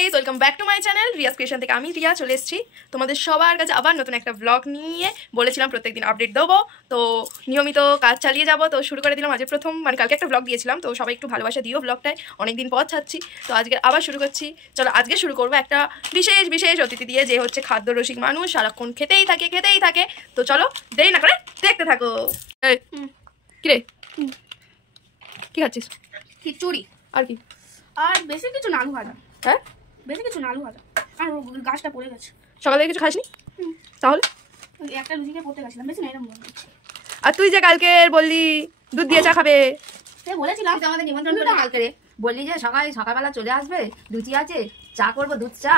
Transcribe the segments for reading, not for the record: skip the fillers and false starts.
Guys, welcome back to my channel Riaz creation থেকে আমি রিয়া চলে এসেছি তোমাদের সবার কাছে আবার নতুন একটা ব্লগ নিয়ে। বলেছিলাম প্রত্যেকদিন আপডেট দেবো, তো নিয়মিত কাজ চালিয়ে যাবো। তো শুরু করে দিলাম আজকে প্রথম, মানে কালকে একটা ব্লগ দিয়েছিলাম, তো সবাই একটু ভালোবাসা দিও ব্লগটায়, অনেকদিন পর ছাড়ছি। তো আজকে আবার শুরু করছি। চলো আজকে শুরু করবো একটা বিশেষ বিশেষ অতিথি দিয়ে, যে হচ্ছে খাদ্য রসিক মানুষ, সারাক্ষণ খেতেই থাকে। তো চলো দেরি না করে দেখতে থাকো। কিরে কি খাচ্ছিস? খিচুড়ি আর কি? আর বেশি কিছু না, আলু ভাজা। হ্যাঁ, বেশি কিছু না, আলু ভাজা। আর গাছটা পড়ে গেছে। সকালে কিছু খাসনি? তাহলে একটা লুচিকে পড়তে গেছিলাম, বেশি না, এরকম বলছি। আর তুই যে কালকে বললি দুধ দিয়ে চা খাবে, সে বলেছিলাম তুই তো আমাদের নিমন্ত্রণ করে কালকে রে বললি যে সকালবেলা চলে আসবে, লুচি আছে, চা করবো, দুধ চা,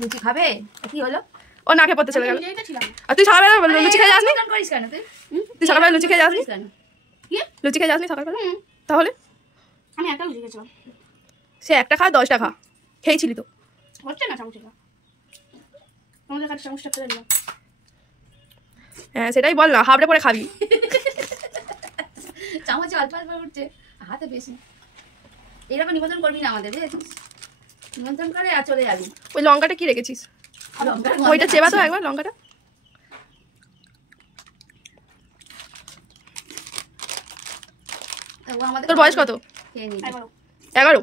লুচি খাবে। কি হলো? ও না খেয়ে পড়তে চলে গেল। নিজেই তো ছিলাম। আর তুই সকালবেলা লুচি খেয়ে যাসনি? নিমন্ত্রণ করিস কেন তুই? তুই সকালবেলা লুচি খেয়ে যাসনি? করিস কেন? কি? লুচি খেয়ে যাসনি সকালবেলা? তাহলে আমি একটা লুচি খেয়েছিলাম। সে একটা খা 10টা খা, খেয়েছিলি তো। হচ্ছে না চামচটা, তোমাদের কাছে চামচটা ফেলে দিলাম। হ্যাঁ সেটাই বল না, হাবড়ে পরে খাবি। চামচে অল্প অল্প উঠছে, হাতে বেশি। এইরকম নিমন্ত্রণ করবি না আমাদের, বুঝেছিস? নিমন্ত্রণ করে আর চলে যাবি। ওই লঙ্কাটা কি রেখেছিস? লঙ্কার ওইটা চেবা তো একবার লঙ্কাটা। ও আমাদের তোর বয়স কত? খেয়ে নিবি। 11?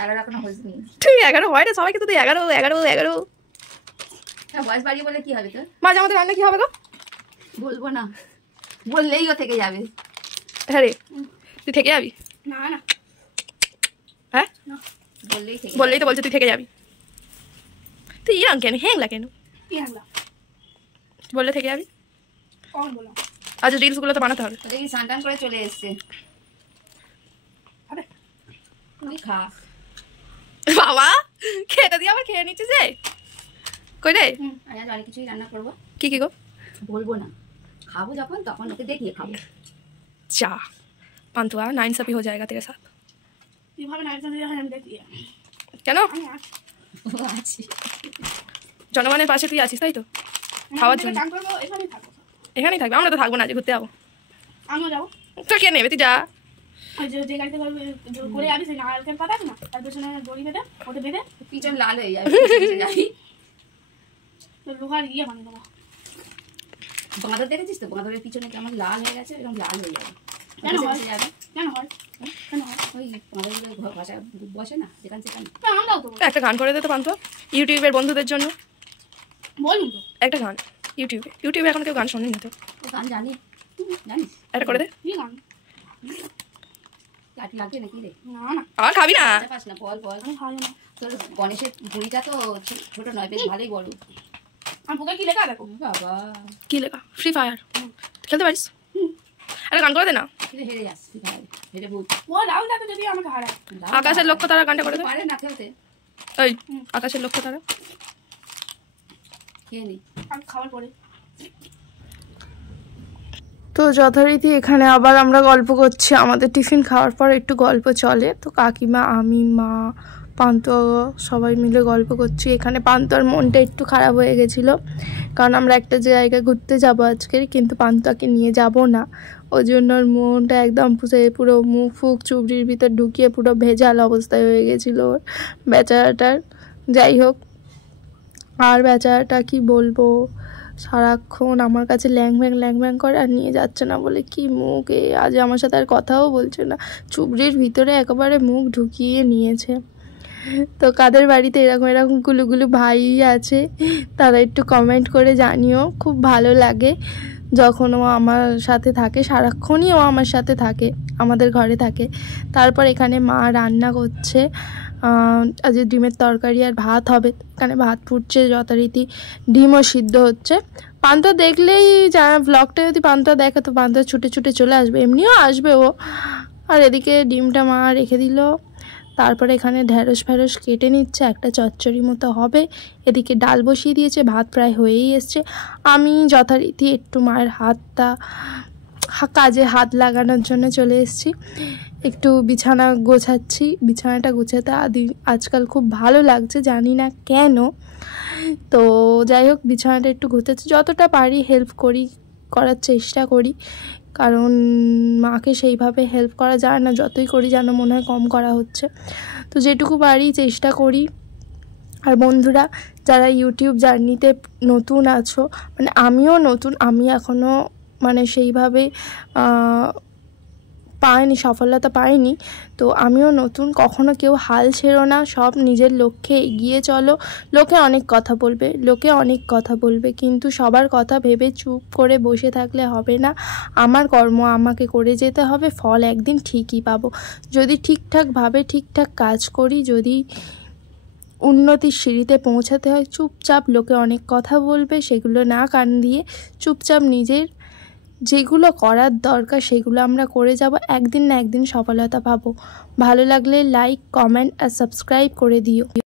11 এখনো হয়নি। তুই 11 হয় না, সবাইকে তো তুই 11। হ্যাঁ, বয়স বাড়িয়ে বলে কি হবে তোর? মাঝে আমাদের রান্না কি হবে গো? বলবো না, বললেই ও থেকে যাবে। হ্যাঁ রে, তুই থেকে যাবি? না না হ্যাঁ বললেই তো বলছে তুই থেকে যাবি। তুই ইরাম কেন, হ্যাংলা কেন? কি হাগলা বললে থেকে যাবি। কখন বললাম? আজ রিলসগুলো তো বানাতে হবে। দেখি স্নান করে চলে এসছে। আরে তুই খা। বাবা খেতে দিয়ে আবার খেয়ে নিচ্ছিস যে, কই রে? আমি আজ অনেক কিছুই রান্না করবো। কি কি গো? বলবো না, খাবো যখন তখন ওকে দেখিয়ে খাবো। চা পান্তুয়া নাইনসাফি হয়ে যায়গা তেরে সাথ। কিভাবে না একজন দিয়ে আমি দেখি। কেন? আমি আছি, ও আছি। জনগণের পাশে তুই আছিস তাই তো, খাওয়ার জন্য। চান করবো, এখানেই থাকবো। এখানেই থাকবে, আমরা তো থাকবো না, আজ ঘুরতে যাবো। আমিও যাবো। তোর কে নেবে, তুই যা। ওই যে গাড়িতে করে যাবি, সেই নারকেল পাতা আছে না, তার পেছনে দড়ি বেঁধে ওতে বেঁধে পিছন লাল হয়ে যাবে। যাবি লোহার ইয়ে বানিয়ে দেবো। বাঁদর দেখেছিস তো, বাঁদরের পিছনে কেমন লাল হয়ে গেছে, এরকম লাল হয়ে যাবে। কেন হয়? যাবে কেন হয়? কেন হয়? ওই বাঁদরগুলো ভাষা বসে না যেখান সেখানে। আমরাও তো একটা গান করে দে তো পান্তুয়া, ইউটিউবের বন্ধুদের জন্য বলুন তো একটা গান। ইউটিউবে এখন কেউ গান শোনেনি তো, ও গান জানি, জানিস? একটা করে দে। কি গান? লাঠি লাগবে নাকি রে? না না আর খাবি না? পাস না, বল বল। আমি খাই না। তোর গণেশের ঝুড়িটা তো ছোট নয়, বেশ ভালোই বড়। আমার বুকে কি লেখা দেখো? বাবা কি লেখা? ফ্রি ফায়ার খেলতে পারিস? একটা গান করে দে না। হেরে যাস, হেরে ভূত। ও রাহুলটা তো যদি আমাকে হারায়। আকাশের লক্ষ্য তারা গানটা করে দে। পারে না খেলতে। ওই আকাশের লক্ষ্য তারা। খেয়ে নি। আর খাওয়ার পরে তো যথারীতি এখানে আবার আমরা গল্প করছি। আমাদের টিফিন খাওয়ার পর একটু গল্প চলে, তো কাকিমা, আমি, মা, পান্তুয়া সবাই মিলে গল্প করছি। এখানে পান্তুয়ার মনটা একটু খারাপ হয়ে গেছিলো, কারণ আমরা একটা জায়গায় ঘুরতে যাবো আজকে, কিন্তু পান্তুয়াকে নিয়ে যাব না। ওই জন্য ওর মনটা একদম পুরো মুখ ফুক চুবড়ির ভিতর ঢুকিয়ে পুরো ভেজাল অবস্থায় হয়ে গেছিলো ওর বেচারাটার। যাই হোক, আর বেচারাটা কি বলবো, সারাক্ষণ আমার কাছে ল্যাং ব্যাং করে, আর নিয়ে যাচ্ছে না বলে কি মুখ, আজ আমার সাথে আর কথাও বলছে না, চুবড়ির ভিতরে একেবারে মুখ ঢুকিয়ে নিয়েছে। তো কাদের বাড়িতে এরকম গুলুগুলু ভাই আছে তারা একটু কমেন্ট করে জানিও, খুব ভালো লাগে যখন ও আমার সাথে থাকে, সারাক্ষণই ও আমার সাথে থাকে, আমাদের ঘরে থাকে। তারপর এখানে মা রান্না করছে, আজ ডিমের তরকারি আর ভাত হবে। এখানে ভাত ফুটছে যথারীতি, ডিমও সিদ্ধ হচ্ছে। পান্তুয়া দেখলেই যারা ব্লগটা যদি পান্তুয়া দেখে তো পান্তুয়া ছুটে ছুটে চলে আসবে, এমনিও আসবে ও। আর এদিকে ডিমটা মা রেখে দিল, তারপরে এখানে ঢ্যাঁড়স ফ্যারস কেটে নিচ্ছে, একটা চচ্চড়ি মতো হবে। এদিকে ডাল বসিয়ে দিয়েছে, ভাত প্রায় হয়েই এসছে। আমি যথারীতি একটু মায়ের কাজে হাত লাগানোর জন্য চলে এসেছি, একটু বিছানা গোছাচ্ছি। বিছানাটা গোছাতে আজকাল খুব ভালো লাগছে, জানি না কেন। তো যাই হোক, বিছানাটা একটু গোছাচ্ছি, যতটা পারি হেল্প করার চেষ্টা করি, কারণ মাকে সেইভাবে হেল্প করা যায় না, যতই করি যেন মনে হয় কম করা হচ্ছে। তো তো যেটুকু পারি চেষ্টা করি। আর বন্ধুরা যারা ইউটিউব জার্নিতে নতুন আছো, মানে আমিও নতুন, আমি এখনও মানে সেইভাবে পাইনি, সফলতা পাইনি, তো আমিও নতুন। কখনো কেউ হাল ছেড়ো না, সব নিজের লক্ষ্যে এগিয়ে চলো। লোকে অনেক কথা বলবে, কিন্তু সবার কথা ভেবে চুপ করে বসে থাকলে হবে না। আমার কর্ম আমাকে করে যেতে হবে, ফল একদিন ঠিকই পাবো। যদি ঠিকঠাকভাবে ঠিকঠাক কাজ করি, যদি উন্নতির সিঁড়িতে পৌঁছাতে হয়, চুপচাপ লোকে অনেক কথা বলবে, সেগুলো না কান দিয়ে চুপচাপ নিজের যেগুলো করার দরকার সেগুলো আমরা করে যাব। একদিন না একদিন সফলতা পাবো। ভালো লাগলে লাইক, কমেন্ট আর সাবস্ক্রাইব করে দিও।